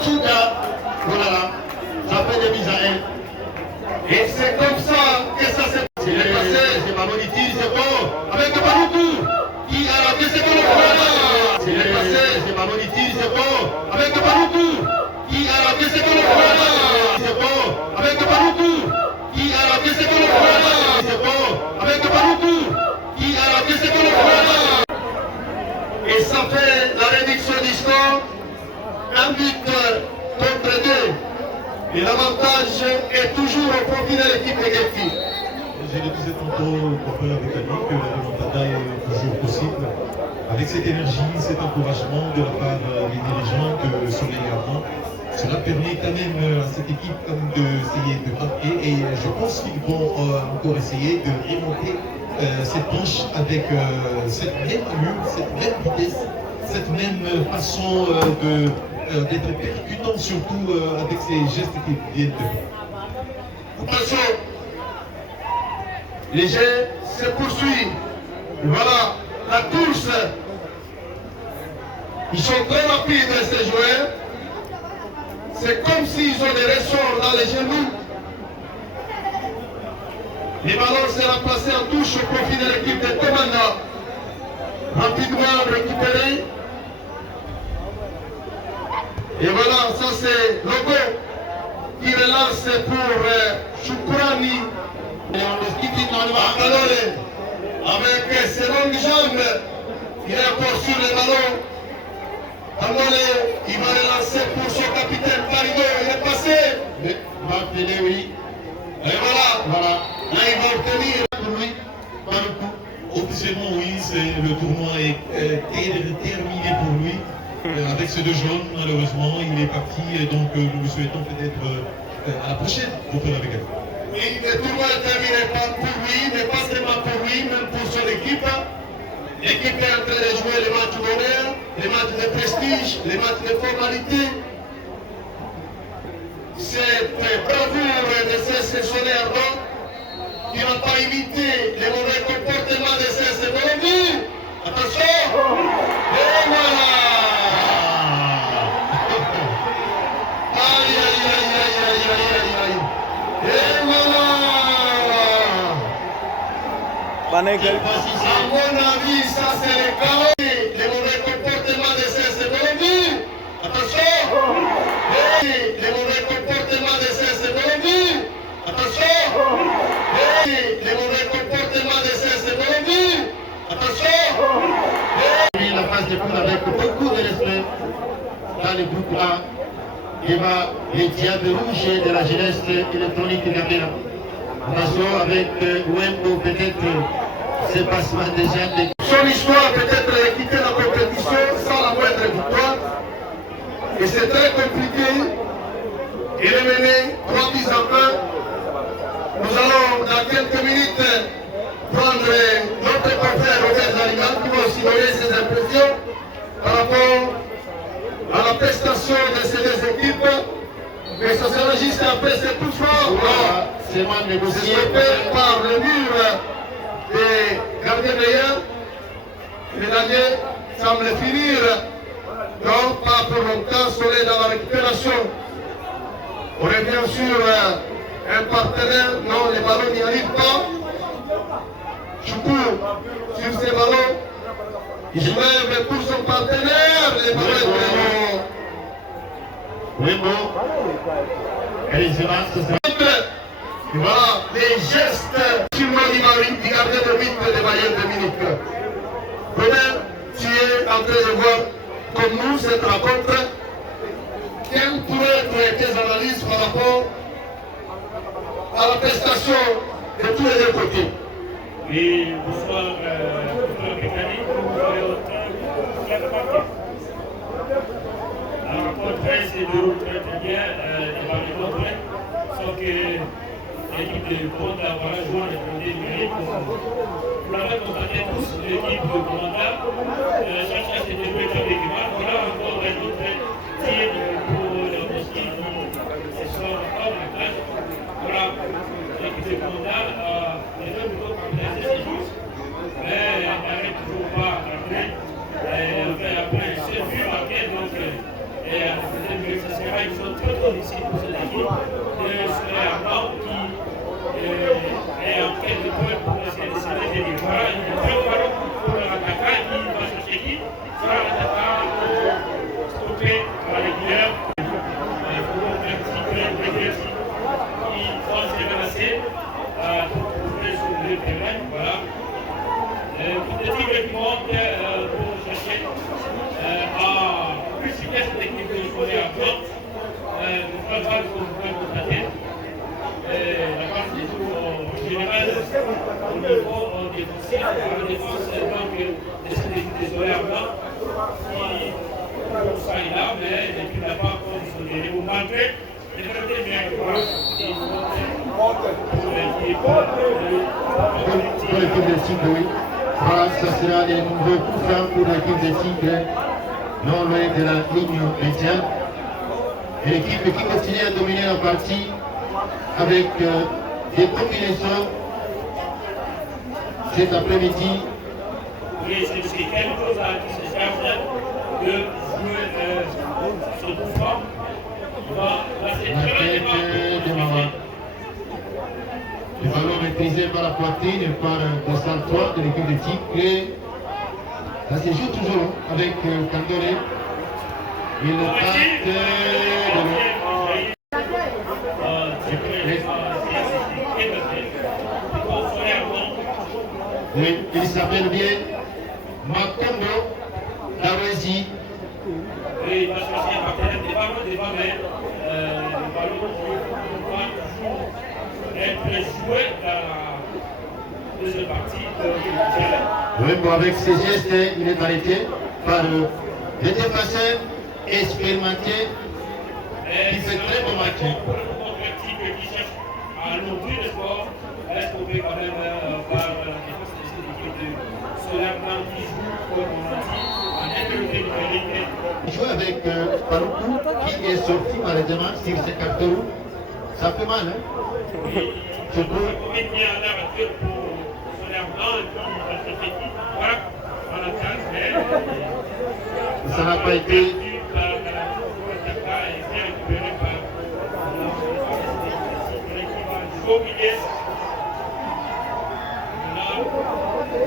Souda. Voilà. Ça fait des mises à elle. Et c'est comme ça que ça s'est passé. C'est ballon du tir, c'est bon. Avec Baroukou qui a raté ses ballons. Voilà. C'est ballon du tir, c'est bon. Avec Baroukou qui a raté ses ballons. Voilà. C'est bon. Avec Baroukou qui a raté ses ballons. Voilà. C'est bon. Avec Baroukou qui a raté ses ballons. Voilà. Et ça fait la réduction du score. Un but contre 2. Et l'avantage est toujours au profit de l'équipe de Gelfi. Je le disais tantôt au copain avec Annie que la remontada est toujours possible. Avec cette énergie, cet encouragement de la part des dirigeants que Soleil Armand, cela permet quand même à cette équipe d'essayer de marquer et je pense qu'ils vont encore essayer de remonter cette manche avec cette même allure, cette même vitesse, cette même façon d'être percutant, surtout avec ces gestes qui viennent de faire. Attention, les jets se poursuivent. Voilà, la course. Ils sont très rapides ces joueurs. C'est comme s'ils ont des ressorts dans les genoux. Les ballons seront placés en touche au profit de l'équipe de Commanda. Rapidement récupéré. Et voilà, ça c'est Logo qui relance pour Choukourani. Avec ses longues jambes, il est encore sur le ballon. Andolé, il va relancer pour son capitaine Parigo, il est passé. Martelé, oui. Et voilà, là il va obtenir Pour lui, pas le coup. Officiellement, oui, le tournoi est terminé pour lui. Avec ces deux jaunes, malheureusement, il est parti et donc nous lui souhaitons peut-être à la prochaine pour faire avec elle. Oui, le tournoi est terminé pas pour lui, mais pas seulement pour lui, même pour son équipe. L'équipe est en train de jouer les matchs d'honneur, les matchs de prestige, les matchs de formalité. Cette bravoure de ces Soler qui n'a pas imité les mauvais comportements de ces Bologna. Attention! Et voilà! Aïe, aïe, aïe, aïe, aïe, aïe, aïe, aïe. Et voilà! À mon avis, ça c'est le chaos. Les mauvais comportements de ces Bologna. Attention! Les mauvais comportements de ces Bologna. Attention! Les mauvais comportements de ces coule avec beaucoup de respect dans le groupe A, devant les diables rouges de la jeunesse électronique gambienne. Passons avec Wembo, peut-être ce passement déjà de... Son histoire peut-être est quitter la compétition sans la moindre victoire. Et c'est très compliqué. Il est mené 3 buts à 1. Nous allons dans quelques minutes prendre notre confrère Robert Zarigan qui va aussi donner ses impressions par rapport à la prestation de ces deux équipes. Mais ça sera juste après ce coup franc. C'est mal négocié par le mur des gardiens meilleurs. Les derniers semblent finir. Non, pas pour longtemps, Soleil dans la récupération. On revient sur un partenaire. Non, les ballons n'y arrivent pas. Choukou, sur ces ballons, il soulève pour son partenaire. Les ballons Wembo. et voilà les gestes sur le du gardien de but de Bayern de Munich. Robert, tu es en train de voir comme nous cette rencontre. Quelles pourraient être tes analyses par rapport à la prestation de tous les deux côtés? Oui, bonsoir, mécanique, la rencontre se déroule très bien, sauf que l'équipe de Commanda va rejoindre le premier numérique. Vous l'avez constaté tous, l'équipe de Commanda cherche à se développer comme équipage. Voilà encore un autre tir pour le Mosquée qui se sort encore la classe. Voilà, l'équipe de Commanda les deux plutôt capitalisés, c'est juste, mais elle n'arrête toujours pas à rentrer. Après, c'est vu marqué, donc, et à la deuxième minute, ce sera une chose très difficile pour cette équipe de se réarmer qui est en quête de points pour essayer de se maintenir. Voilà, il y a très ballon pour l'attaquant qui va chercher qui sera l'attaquant stoppé par les leaders. Il faut donc un petit peu d'exercice qui vont se débarrasser pour trouver sur le terrain. Voilà. Pour des tigres qui montent pour chercher à plus efficace technique de jouer à bloc, de faire ce que vous pouvez constater. La partie en général, au niveau défensif, la défense donc de cette équipe des horaires blancs qui pour ça est là, mais l'équipe n'a pas consolidé. Vous malgré les qualités bien pour l'équipe de Tigre, oui. Voilà, ça sera les nouveaux coups francs pour l'équipe de Tigre, non loin de la ligne médiane. Et l'équipe qui continue à dominer la partie avec des combinaisons cet après-midi. Oui, c'est quelque chose qui se charge de jouer ce coup franc. La tête de Maman. Le ballon maîtrisé par la poitrine et par le centre de l'équipe de Tigre. Ça se joue toujours avec Candoré. Il tente de oui, il s'appelle bien Makombo Dawezi. Oui, parce que c'est un partenaire des ballons, mais le ballon doit toujours être joué dans la deuxième partie de terrain. Oui, bon, avec ses gestes, il est arrêté par le défenseur expérimenté qui fait très bon match. Pour le Tigre qui cherche à l'ouvrir le sport, est-ce qu'on peut quand même voir la défense de cette équipe de Solaire Blanc qui joue, comme on l'a dit, en intégrité numérique. Il joue avec Paloukou qui est sorti malheureusement sur ce carton. Ça fait mal, hein? Je peux bien à l'heure actuelle pour Solaire Blanc et puis cette équipe. Voilà, on a 15, mais ça n'a pas été.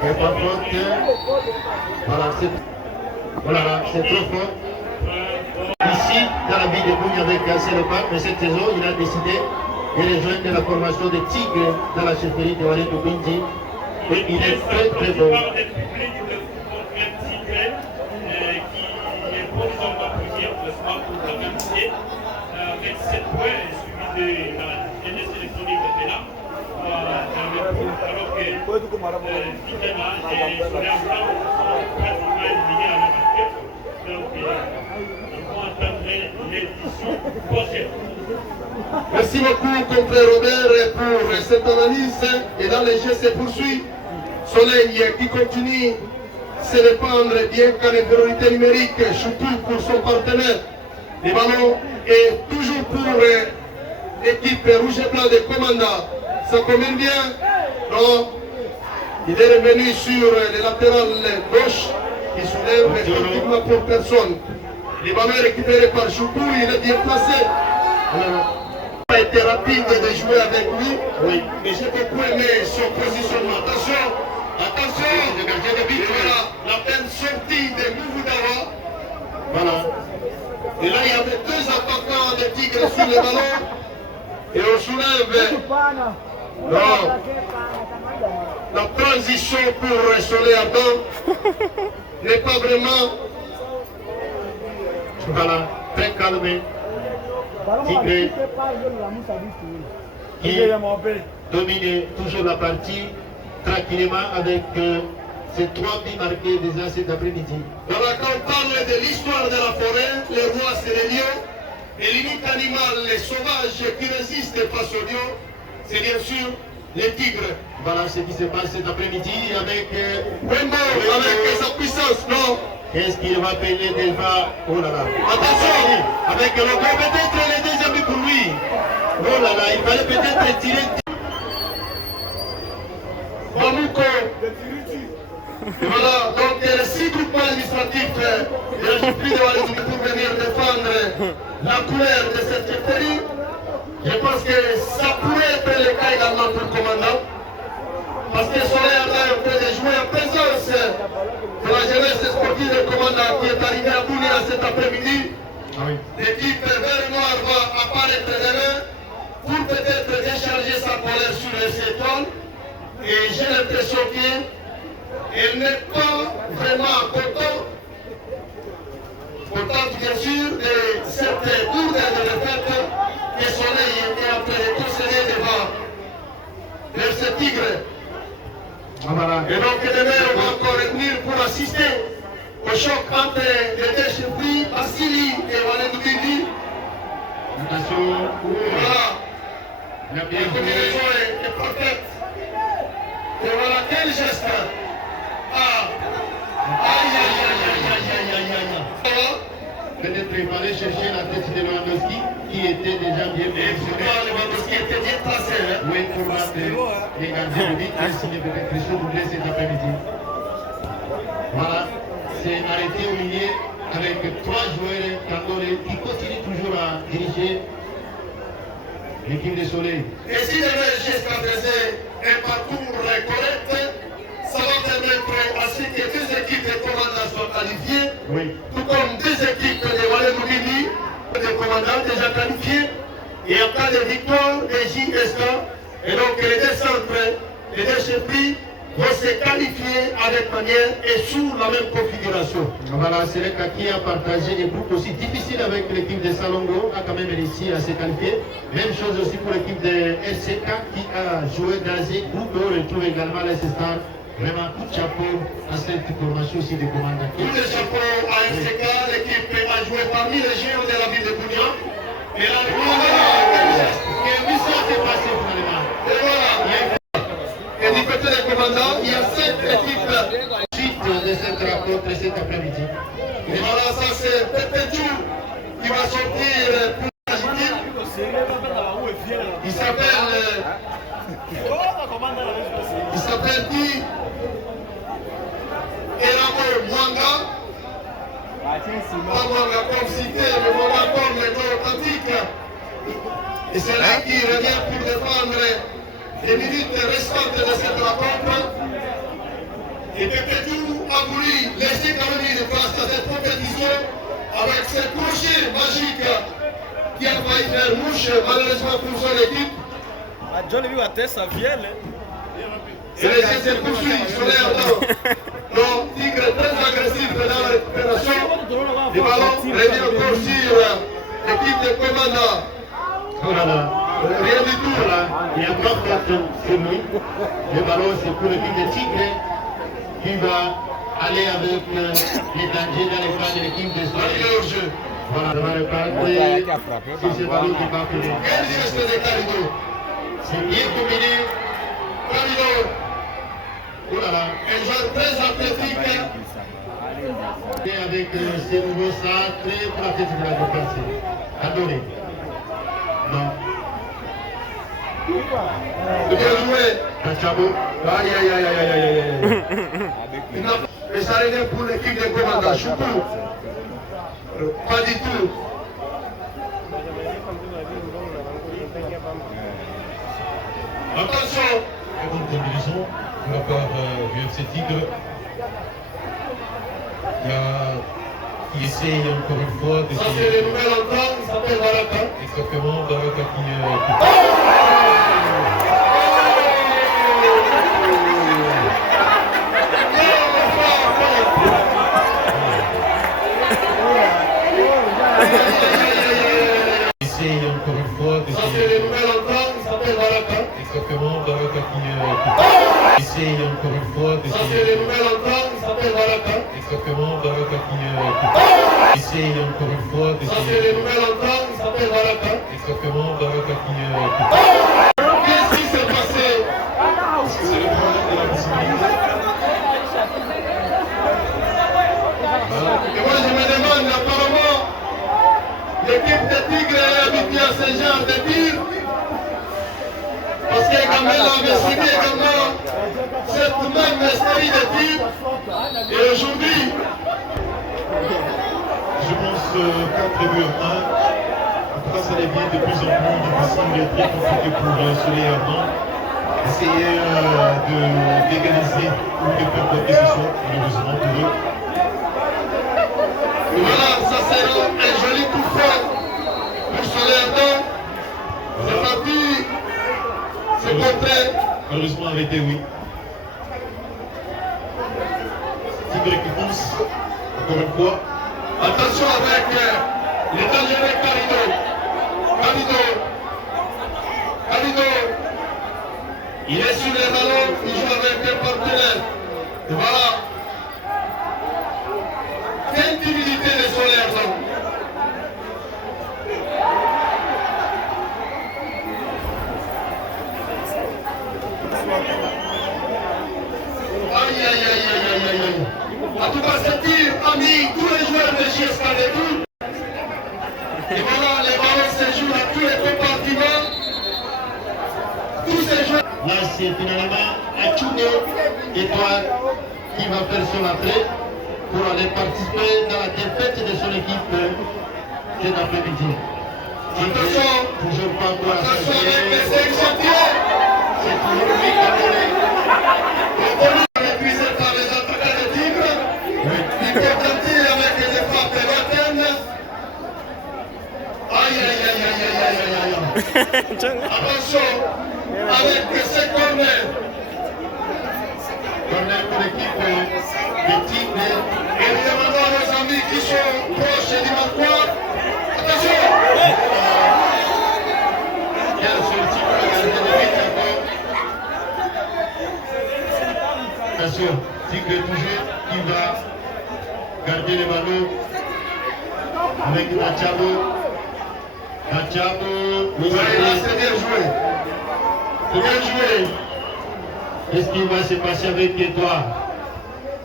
Et par contre, voilà, c'est trop fort. Ici, dans la ville de Bougne avec Sélopac, mais cette saison, il a décidé de rejoindre la formation de Tigre dans la chefferie de Walid Bindi. Et il est très très bon. 27 points, suivi de la jeunesse électronique de Pénam. Alors que Titana et Soleil Blanc sont pratiquement éliminés à la basket. Donc, ils vont entendre l'édition prochaine. Merci beaucoup, confrère Robert, pour cette analyse. Et là, le jeu se poursuit. Soleil qui continue de se répandre bien qu'en infériorité numérique, surtout pour son partenaire. Le ballon est toujours pour l'équipe rouge et blanc de Commanda. Ça combine bien? Non. Il est revenu sur le latéral gauche qui soulève pratiquement pour personne. Le ballon est récupéré par Choupou, il est bien placé. Il a été rapide de jouer avec lui, oui. Mais j'ai beaucoup aimé son positionnement. Attention, attention, le gardien de but, voilà, la peine sortie de Mouvoudara. Voilà. Et là, il y avait deux attaquants de Tigre sur le ballon. Et on soulève. Non. La transition pour Soleil Ardent n'est pas vraiment. Voilà, très calme. Tigre qui domine toujours la partie tranquillement avec ces 3 buts marqués déjà cet après-midi. Voilà, quand on parle de l'histoire de la forêt, les rois c'est les lions, et l'unique animal, les sauvages qui résistent face aux lions, c'est bien sûr les tigres. Voilà ce qui se passe cet après-midi avec Wembo, avec sa puissance, non? Qu'est-ce qu'il va payer déjà? Oh là là. Attention! Avec le goal, peut-être le deuxième but pour lui. Oh là là, il fallait peut-être tirer. Bamouko. Et voilà, donc les 6 groupements administratifs de la République de Wallonie pour venir défendre la couleur de cette chefferie. Je pense que ça pourrait être le cas également pour le commandant. Parce que Soleil Ardent est en train de jouer en présence de la jeunesse sportive de commandant qui est arrivée à Bounia cet après-midi. L'équipe vert noir va apparaître demain pour peut-être décharger sa colère sur les étoiles. Et j'ai l'impression qu'elle n'est pas vraiment contente bien sûr de cette lourde de défaite que Soleil est en train de conseiller vers ce tigre. Et donc demain on va encore revenir pour assister au choc entre les deux chefferies, Assili et Walendouguindi. Voilà. La combinaison est parfaite. Et voilà, quel geste. Ah. Aïe, aïe, aïe, aïe, aïe, aïe, aïe, aïe. Peut-être il fallait chercher la tête de Lewandowski qui était déjà bien positionné. Lewandowski était bien placé. Oui, pour battre les gardiens de but et signer peut-être les choses doublées cet après-midi. Voilà, c'est arrêté au milieu avec 3 joueurs candolés qui continuent toujours à diriger l'équipe de Soleil. Et si le jusqu'à présent un parcours correct, ça va permettre à ce que 2 équipes de commandants soient qualifiées, Oui. tout comme 2 équipes de Wallonie de commandants déjà qualifiées, et en cas de victoire des JSK, et donc les 2 centres, les 2 chefferies vont se qualifier avec manière et sous la même configuration. Voilà, c'est le cas qui a partagé des groupes aussi difficiles avec l'équipe de Salongo, a quand même réussi à se qualifier. Même chose aussi pour l'équipe de SCK qui a joué dans ces groupes. On retrouve également les stars. Vraiment, coup de chapeau à cette formation aussi de commandant. Coup de chapeau à SCK, l'équipe a joué parmi les géants de la ville de Bounia. Et là, Quelle mission s'est passée finalement? et voilà. Et du côté des commandants, il y a 7 équipes. Suite de cette rencontre cet après-midi. Et voilà, ça c'est Pepechou qui va sortir pour l'agiter. Il s'appelle qui? Elamo Mwanga. Pas Mwanga comme cité, mais Mwanga comme le nom authentique. Et c'est là qui revient pour défendre les minutes restantes de cette rencontre. Et Pepechou a voulu laisser Caroline place à cette compétition avec ce crochet magique qui a failli faire mouche malheureusement pour son équipe. John viu até essa vielle. Et les jeux se poursuivent sur l'air non, Tigre très agressif dans la récupération. Le ballon revient encore sur l'équipe de commandant. Voilà. Rien du tout. Voilà. Il y a trois fautes sur lui. Le ballon, c'est pour l'équipe de Tigre qui va aller avec les dangers dans les bras de l'équipe de Malgré au jeu. Voilà, ça va repartir sur ce ballon qui va finir. Quel geste de Carido. C'est bien combiné. Carido, Oh là là. un joueur très athlétique. Et avec ces nouveaux centres pour la tête de la défense. Adoré. Non. Bien joué. Kachabo. Aïe, aïe, aïe, aïe, aïe, aïe, aïe. Mais ça revient pour l'équipe de commandant. Choukou. Pas du tout. Attention. Très bonne combinaison de la part du FC Tigre. Qui essaye encore une fois Ça c'est d'essayer. le nouvel entrant, il s'appelle Baraka. Exactement, Baraka qui essaye encore une fois Ça c'est d'essayer. le nouvel entrant, il s'appelle Baraka. Exactement, Baraka qui essaye encore une fois Ça c'est d'essayer. le nouvel entrant, il s'appelle Baraka. Exactement, Baraka qui essaye encore une fois Ça c'est d'essayer. le nouvel entrant, il s'appelle Baraka. Exactement, Baraka qui Qu'est-ce qui s'est passé? c'est le problème de la visibilité. Et moi je me demande, apparemment, l'équipe de Tigre est habituée à ce genre de tir. Parce qu'Egamel avait subi également cette même série de tirs. Et aujourd'hui, Je pense 4 buts en 1. En tout cas, ça devient de plus en plus difficile et très compliqué pour Soleil Armand. Essayer d'égaliser ou de faire quoi que ce soit, malheureusement pour eux. voilà, ça sera un joli coup franc pour Solerdo. C'est parti, c'est contré. Malheureusement arrêté, oui. Tigre qui fonce, encore une fois. Attention avec le dangereux Carido. Carido. Carido. Il est sur les ballons, il joue avec un partenaire. Et voilà. Quelle timidité de Solerdo. Aïe, aïe, aïe, aïe, aïe, aïe, aïe. En tout cas, ce tir a mis tous les joueurs de JSK debout. Et voilà, les ballons se jouent à tous les compartiments. Tous ces joueurs. Là, c'est finalement Achouné Étoile qui va faire son entrée pour aller participer dans la défaite de son équipe cet après-midi. Attention, Toujours pas pour la attention avec les société. 5 chantiers. C'est toujours lui qui a donné. Épuisé par les attaquants de Tigre. Il peut tenter avec des frappes lointaines. Aïe, aïe, aïe, aïe, aïe, aïe, aïe, aïe. Attention, avec ces corners. Corner pour l'équipe de Tigre. Et nous demandons à nos amis qui sont proches du marquoir. Attention! Quelle sortie pour le gardien de but encore. Attention, Tigre toujours qui va garder le ballon avec Nachabo. Nachabo, Oui, là, c'est bien joué. c'est bien joué. Qu'est-ce qui va se passer avec Edouard?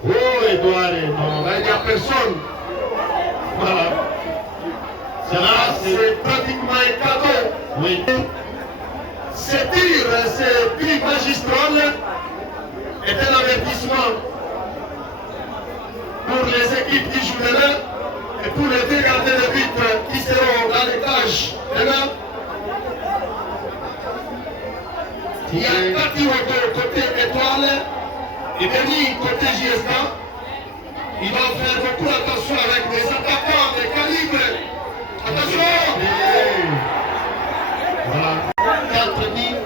Oh, Edouard, non. Là, il n'y a personne. Voilà. Ça Là, va, c'est pratiquement un cadeau. oui. Ce tir, ce tir magistral est un avertissement pour les équipes qui jouent demain et pour les deux gardiens de but qui seront dans les cages demain. Il y a Kati Woto côté étoile et Benny côté JSK. Il va faire beaucoup attention avec des attaquants de calibre. Attention! Voilà. 4 tirs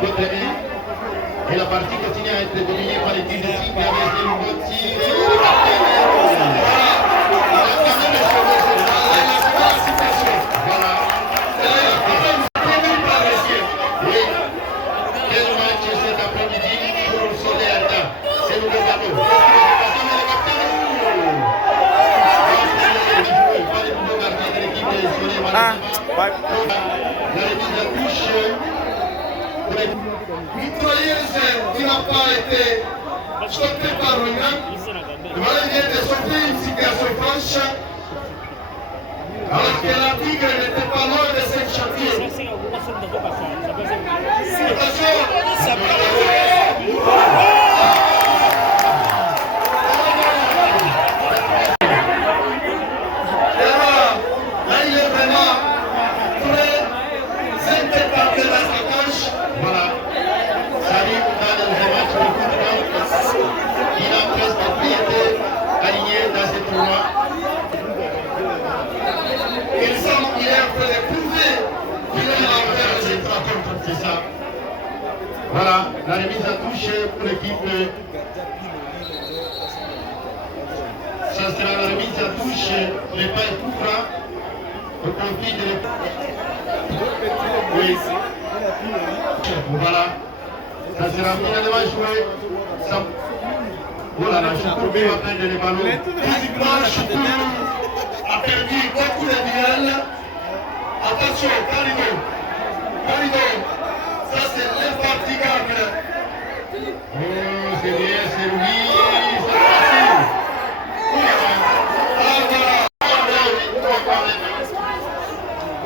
contre 1. Et la partie continue à être dominée par les tirs de Tigre avec des nouveaux tirs. Il a quand même sauvé cette balle. mitrailleuse qui n'a pas été stoppée par lui-même. Voilà, il vient de sortir une situation franche. Alors que la tigre n'était pas loin de cette chantier. Attention! Là, il est vraiment très impeccable dans sa tâche. Voilà. Ça arrive dans le match de football. Il a presque été aligné dans ce tournoi. Il semble qu'il est en train de prouver qu'il est en train de se C'est ça. Voilà, la remise à touche pour l'équipe. Ça sera la remise à touche, les pas et coup franc au profit de l'équipe. Oui. Voilà. Ça sera finalement joué. Ça... Voilà, la Choukou va prendre les ballons. Physiquement, Choukou a perdu beaucoup de duels. Attention, Carido. Carido, ça c'est l'infatigable. Oh, c'est bien, c'est lui. C'est facile.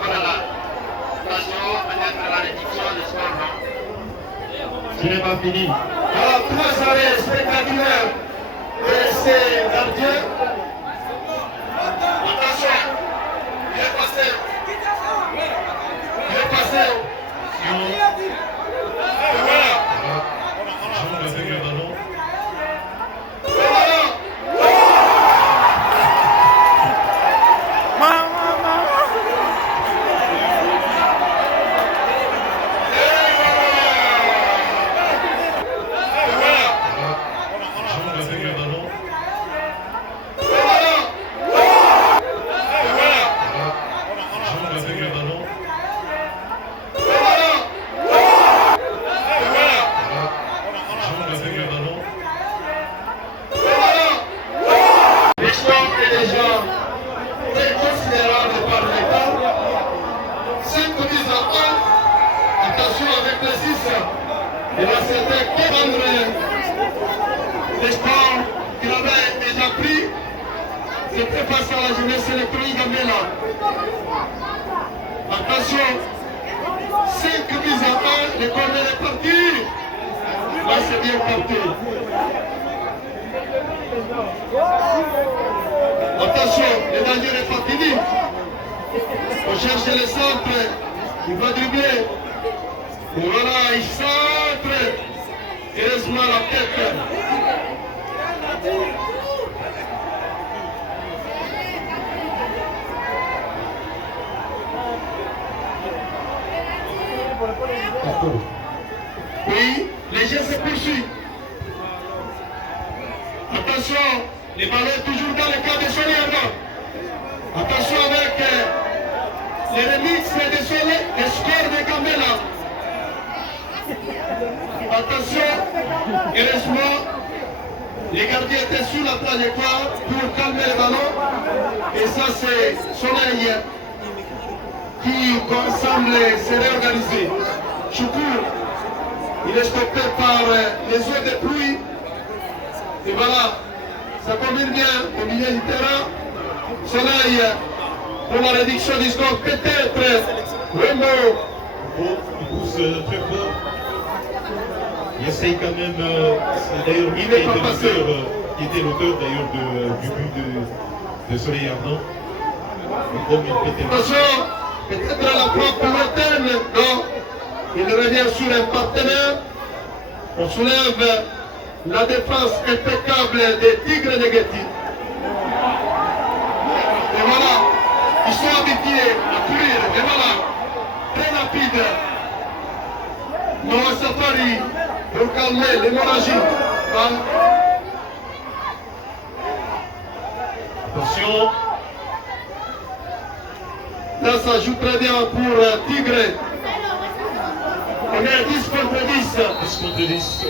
Voilà. Attention, peut-être à la réduction du score, non? Ce n'est pas fini. Alors, 3 arrêts spectaculaires de ces gardiens. Attention, il est passé. Il est passé. Et voilà. Jean avec le ballon. Et voilà. Jean avec le ballon. Jean avec le ballon. Jean avec le ballon. L'histoire est déjà très considérable par l'état. 5 buts à 1. Attention avec le 6. Il a certains prendre l'espoir qu'il avait déjà pris. C'était face à la jeunesse électronique Gambela. Attention. 5 buts à 1. Le corner est parti. Là c'est bien parti. Attention, le danger est pas fini. On cherche le centre. Il va dribbler. Voilà, il centre. Heureusement la tête. Oui, les jeux se poursuivent. Attention, les ballons toujours dans le cas de Soler. Attention avec les remixes de Soler, les scores de Gambela. Attention, heureusement, les gardiens étaient sur la trajectoire pour calmer les ballons. Et ça, c'est Soleil qui semble se réorganiser. Choukou, il est stoppé par les eaux de pluie. Et voilà, ça combine bien au milieu du terrain. Soleil pour la réduction du score, peut-être. Rainbow. Il pousse très fort. Il essaye quand même. C'est d'ailleurs lui qui était l'auteur d'ailleurs du but de Soleil Ardent. Attention, peut-être la frappe lointaine. Non, il revient sur un partenaire. On soulève la défense impeccable des Tigres de Guety. Et voilà, ils sont habitués à courir. Et voilà, très rapide. Noah Safari pour calmer l'hémorragie. Attention. Là, ça joue très bien pour Tigre. On est à 10 contre 10. 10 contre 10.